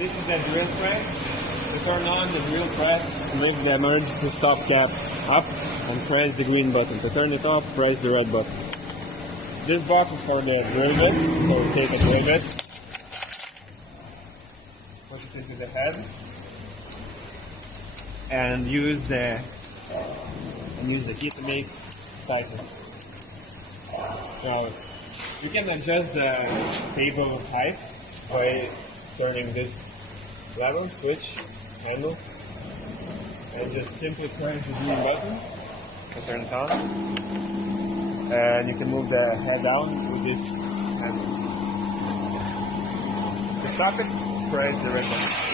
This is the drill press. To turn on the drill press, lift the emergency stop cap up and press the green button. To turn it off, press the red button. This box is for the drill bit, so take a drill bit, put it into the head, and use the key to make tighten. Now you can adjust the table height by turning this lever, switch, handle, and just simply press the green button to turn it on. And you can move the head down with this handle. To stop it, press the red button.